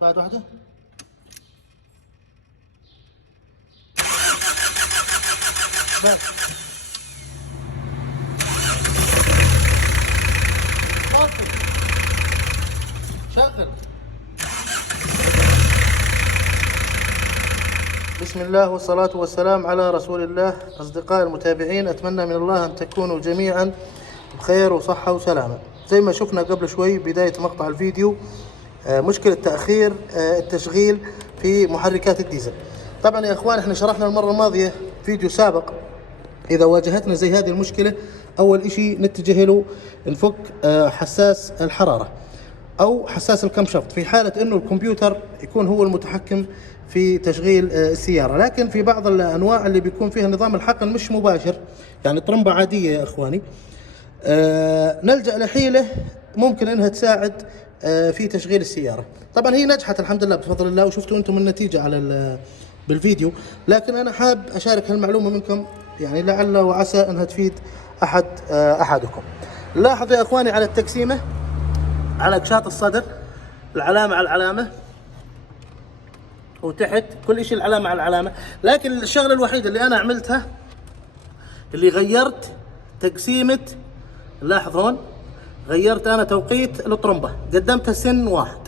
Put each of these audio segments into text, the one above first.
بعد واحدة. بس شغل. بسم الله والصلاة والسلام على رسول الله. أصدقائي المتابعين، أتمنى من الله أن تكونوا جميعا بخير وصحة وسلامة. زي ما شفنا قبل شوي بداية مقطع الفيديو، مشكلة تأخير التشغيل في محركات الديزل. طبعا يا إخوان، احنا شرحنا المرة الماضية فيديو سابق، إذا واجهتنا زي هذه المشكلة أول إشي نتجه له نفك حساس الحرارة أو حساس الكم شفط، في حالة إنه الكمبيوتر يكون هو المتحكم في تشغيل السيارة. لكن في بعض الأنواع اللي بيكون فيها نظام الحقن مش مباشر، يعني طرمبة عادية يا إخواني، نلجأ لحيلة ممكن إنها تساعد في تشغيل السيارة. طبعا هي نجحت الحمد لله بفضل الله، وشفتوا أنتم النتيجة على بالفيديو. لكن أنا حاب أشارك هالمعلومة منكم، يعني لعل وعسى أنها تفيد أحدكم. لاحظوا يا إخواني على التقسيمة، على كشاط الصدر العلامة على العلامة، وتحت كل شيء العلامة على العلامة. لكن الشغلة الوحيدة اللي أنا عملتها اللي غيرت تقسيمة، لاحظون غيرت أنا توقيت الطرمبة، قدمتها سن واحد.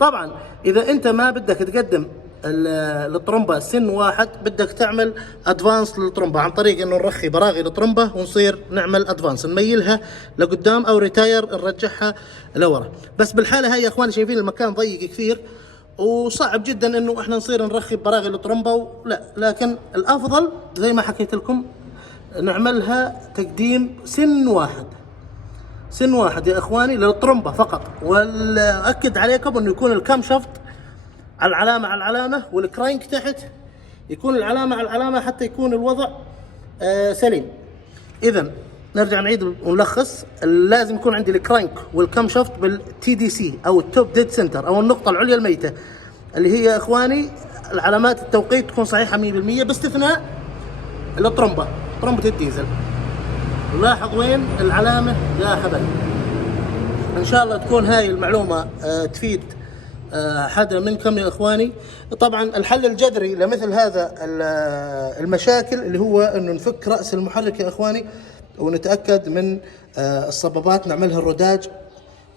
طبعا إذا أنت ما بدك تقدم الطرمبة سن واحد، بدك تعمل ادفانس للطرمبة عن طريق انه نرخي براغي الطرمبة ونصير نعمل ادفانس، نميلها لقدام او ريتاير نرجعها لورا. بس بالحالة هاي يا اخواني شايفين المكان ضيق كثير وصعب جدا انه احنا نصير نرخي براغي الطرمبة لا، لكن الافضل زي ما حكيت لكم نعملها تقديم سن واحد، سن واحد يا اخواني للطرمبة فقط. والاكد عليكم انه يكون الكام شفط على العلامة على العلامة، والكرانك تحت يكون العلامة على العلامة حتى يكون الوضع سليم. إذا نرجع نعيد ونلخص، لازم يكون عندي الكرانك والكم شفط بالتي دي سي أو التوب ديد سنتر أو النقطة العليا الميتة، اللي هي يا إخواني العلامات التوقيت تكون صحيحة 100% باستثناء الطرمبة، طرمبة الديزل. لاحظ وين العلامة يا حبايبي. إن شاء الله تكون هاي المعلومة تفيد حدا منكم يا اخواني. طبعا الحل الجذري لمثل هذا المشاكل اللي هو انه نفك راس المحرك يا اخواني، ونتاكد من الصبابات نعملها الرداج،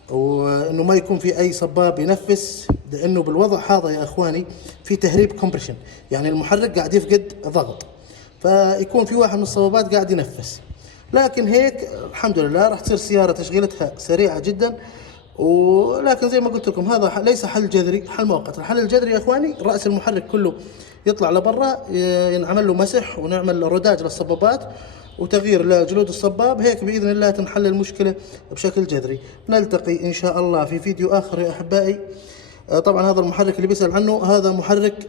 وانه ما يكون في اي صباب ينفس، لانه بالوضع هذا يا اخواني في تهريب كومبريشن، يعني المحرك قاعد يفقد ضغط، فيكون في واحد من الصبابات قاعد ينفس. لكن هيك الحمد لله راح تصير سيارة تشغيلتها سريعة جدا. ولكن زي ما قلت لكم هذا ليس حل جذري، حل مؤقت. الحل الجذري يا اخواني راس المحرك كله يطلع لبرا، ينعمل له مسح ونعمل رداج للصبابات وتغيير لجلود الصباب، هيك باذن الله تنحل المشكله بشكل جذري. نلتقي ان شاء الله في فيديو اخر يا احبائي. طبعا هذا المحرك اللي بيسأل عنه هذا محرك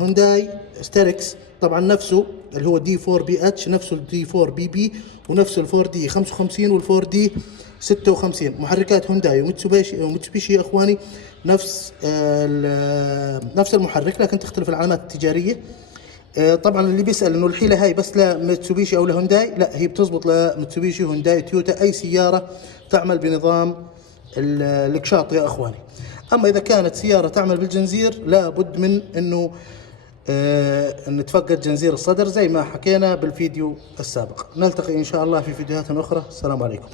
هونداي ستيركس، طبعا نفسه اللي هو دي 4 بي اتش، نفسه الدي 4 بي بي، ونفسه الفور دي 55 والفور دي 56. محركات هونداي وميتسوبيشي يا اخواني نفس نفس المحرك، لكن تختلف العلامات التجاريه. طبعا اللي بيسأل انه الحيله هاي بس لميتسوبيشي او لهونداي، لا، هي بتزبط لميتسوبيشي هونداي تويوتا، اي سياره تعمل بنظام الكشاط يا اخواني. اما اذا كانت سياره تعمل بالجنزير لابد من انه نتفقد جنزير الصدر زي ما حكينا بالفيديو السابق. نلتقي ان شاء الله في فيديوهات اخرى. السلام عليكم.